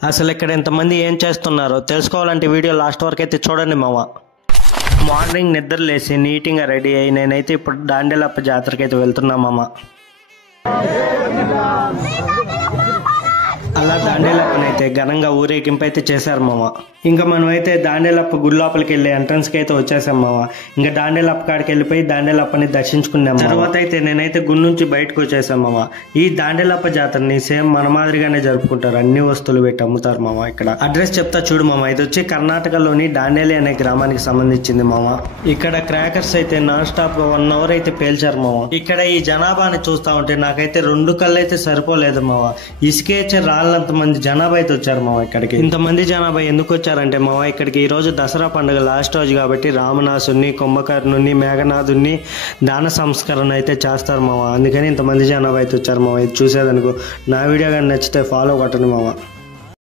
అసలు ఇక్కడ ఇంతమంది ఏం చేస్తున్నారో తెలుసుకోవాలంటే వీడియో లాస్ట్ వరకు అయితే చూడండి మామ. మార్నింగ్ నిద్ర లేసి నీట్గా రెడీ అయ్యి నేనైతే ఇప్పుడు దాండేలప్ప జాతరకి అయితే వెళ్తున్నా మామ. అలా దాండేలప్పనైతే ఘనంగా ఊరేగింపు అయితే చేశారు మామ. ఇంకా మనమైతే దాండేలప్ప గుడి లోపలికి వెళ్ళి ఎంట్రన్స్కి అయితే వచ్చేసాం మామ. ఇంకా దాండేలప్ప కాడికి వెళ్ళిపోయి దాండేలప్పని దర్శించుకున్నాం. తర్వాత అయితే నేనైతే గుడి నుంచి బయటకు వచ్చేసాం మామ. ఈ దాండేలప్ప జాతరని సేమ్ మన మాదిరిగానే జరుపుకుంటారు, అన్ని వస్తువులు పెట్టి అమ్ముతారు మామ. ఇక్కడ అడ్రస్ చెప్తా చూడు మామ. ఇది వచ్చి కర్ణాటకలోని దాండేలి అనే గ్రామానికి సంబంధించింది మామ. ఇక్కడ క్రాకర్స్ అయితే నాన్ స్టాప్ 1 అవర్ అయితే పేల్చారు మామ. ఇక్కడ ఈ జనాభాని చూస్తా ఉంటే నాకైతే 2 కళ్ళు అయితే సరిపోలేదు మామ. ఇసుకేచ్చే రాళ్ళంత మంది జనాభా అయితే వచ్చారు మామ. ఇక్కడికి ఇంతమంది జనాభా ఎందుకు వచ్చారంటే మామ, ఇక్కడికి ఈ రోజు దసరా పండుగ లాస్ట్ రోజు కాబట్టి రామనాసుని, కుంభకర్ణుని, మేఘనాథుని దాన సంస్కరణ అయితే చేస్తారు మామ. అందుకని ఇంతమంది జనాభా అయితే వచ్చారు మామ. ఇది చూసేదనుకో. నా వీడియో కానీ నచ్చితే ఫాలో కొట్టండి మామ.